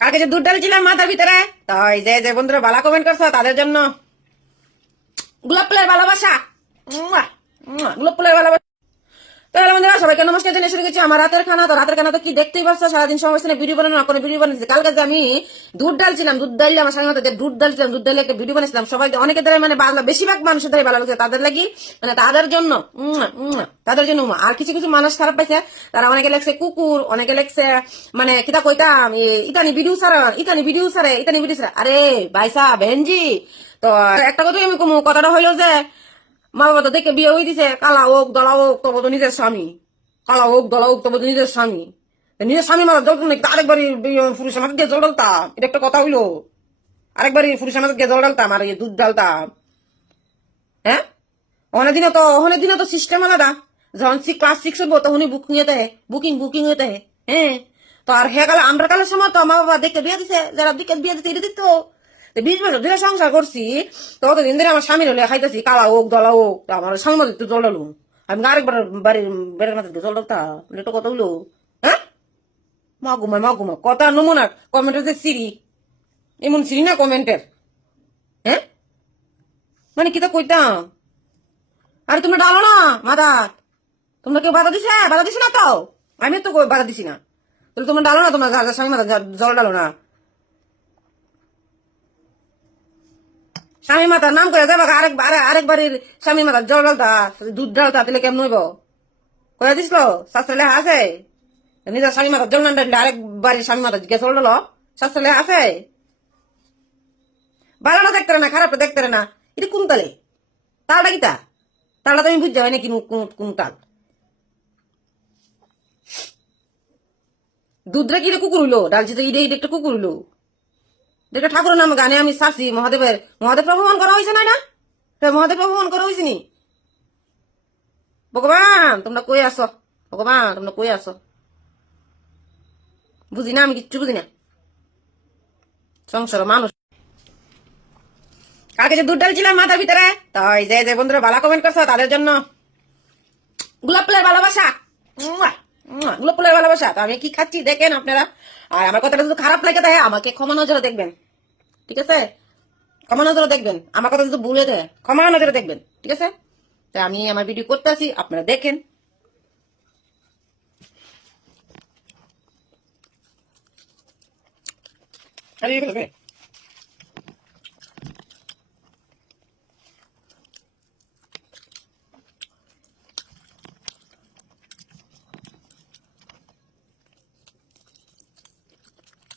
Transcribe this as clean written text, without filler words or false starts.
কালকে যে দুধ ডালছিলাম মাথার ভিতরে, তাই যে যে বন্ধুরা ভালো কমেন্ট করছো তাদের জন্য গোলাপ ফুলের ভালোবাসা, গোলাপ ফুলের ভালোবাসা। তাহলে বন্ধুরা সবাইকে নমস্কার জানিয়ে শুরু করছি আমার রাতের খানা। তো রাতের খানা তো কি দেখতেই পাচ্ছ, সারাদিন সময় ভিডিও বানানো, কোনো ভিডিও বানিয়েছি। কালকে যে আমি দুধ ডালছিলাম, দুধ ডালিয়ে আমার স্বামী যে দুধ ডালছিলাম, দুধ ডালিয়ে একটা ভিডিও বানিয়েছিলাম। সবাই অনেকের দ্বারা মানে বেশিরভাগ মানুষের দ্বারা ভালো লাগছে, তাদের লাগি মানে তাদের জন্য তাদের জন্য। আর কিছু কিছু মানুষ খারাপ পাইছে, তারা অনেকে লেগছে কুকুর, অনেকে লেগছে মানে কিতা কইতাম ইতানি ভিডিও ছাড়া, ইতানি ভিডিও ছাড়ে, ইতানি ভিডিও ছাড়া। আরে ভাইসা বেনজি, তো একটা কথাই আমি কমু, কথাটা হইলো যে মা বাবা তো দেখে বিয়ে হয়ে দিছে, কালা হোক দলা হোক তবু তো নিজের স্বামী, কালা হোক দলা হোক তবু তো নিজের স্বামী। নিজের স্বামী মাথা জল নাকি আরেকবারই পুরুষের মাথা দিয়ে জল ডালতাম, এটা একটা কথা হইলো। আরেকবারই পুরুষের মাথা দিয়ে জল ডালতাম আর দুধ ডালতাম। হ্যাঁ, অনেক দিনে তো সিস্টেম আলাদা। যখন ক্লাস 6 হবো তখনই বুকিং হতে। হ্যাঁ, তো আর হে কালে আমরা কালের সময় তো মা বাবা দেখে বিয়ে দিছে, যারা দিকে বিয়ে দিছে এটা দিত। 20 বছর ধরে সংসার করছি, তো অতদিন ধরে আমার স্বামীর হলে খাইতেছি কালা হোক দলা হোক, আমার স্বামী মধ্যে একটু জল ডালু। আমি আরেকবার বাড়ির বেড়ার মাথায় জল ডালতাম, এটা কথা হইলো। হ্যাঁ, মাগুমা কথা নমুনা কমেন্টের সিঁড়ি, এমন সিঁড়ি না কমেন্টের। হ্যাঁ, মানে কি তো কইতাম। আরে তোমরা ডালো না মাথা, তোমরা কেউ বাধা দিছে না তো, আমি তো বাধা দিছি না। তাহলে তোমরা ডালো না, তোমরা স্বামী মাথা জল ডালো না। স্বামী মাতার নাম করে দেবা আরেকবারের স্বামী মাতার জল ডালতা, দুধ ডালতা, তাহলে কেমন হইব? কয়ে দিছিল শাস্ত্রে লেখা আছে? নিজের স্বামী মাতার জল না ডাললে আরেকবারের স্বামী মাতার জিজ্ঞেস ডালো, শাস্ত্রে লেখা আছে? ভালোটা দেখতে না, খারাপটা দেখতে না, এটা কোন তালে? তালটা কিতা? তালটা তুমি বুঝতে হয় নাকি কোন তাল? দুধটা কি কুকুর হইলো, ডালছি তো ইডে একটা কুকুর হইলো। এটা ঠাকুরের নাম গানে আমি চাচ্ছি, মহাদেব প্রভমান করা হয়েছে না? না মহাদেব প্রভমান করা হয়েছে নি? ভগবান তোমরা কই আসো, ভগবান তোমরা কই আসো? বুঝি না, আমি কিচ্ছু বুঝি না সংসার মানুষ। কালকে যে দুধ ডালছিলাম মাথার ভিতরে, তাই যে যে বন্ধুরা ভালো কমেন্ট করছো তাদের জন্য গোলাপ ফুলের ভালোবাসা, গোলাপ ফুলের ভালোবাসা। তো আমি কি খাচ্ছি দেখেন আপনারা। আর আমার কথাটা যদি খারাপ লাগে তাই আমাকে ক্ষমা নজরে দেখবেন, ঠিক আছে? ক্ষমা নজরে দেখবেন, আমার কথা যদি ভুলে দেয় ক্ষমা নজরে দেখবেন, ঠিক আছে? তাই আমি আমার ভিডিও করতে আসি, আপনারা দেখেন।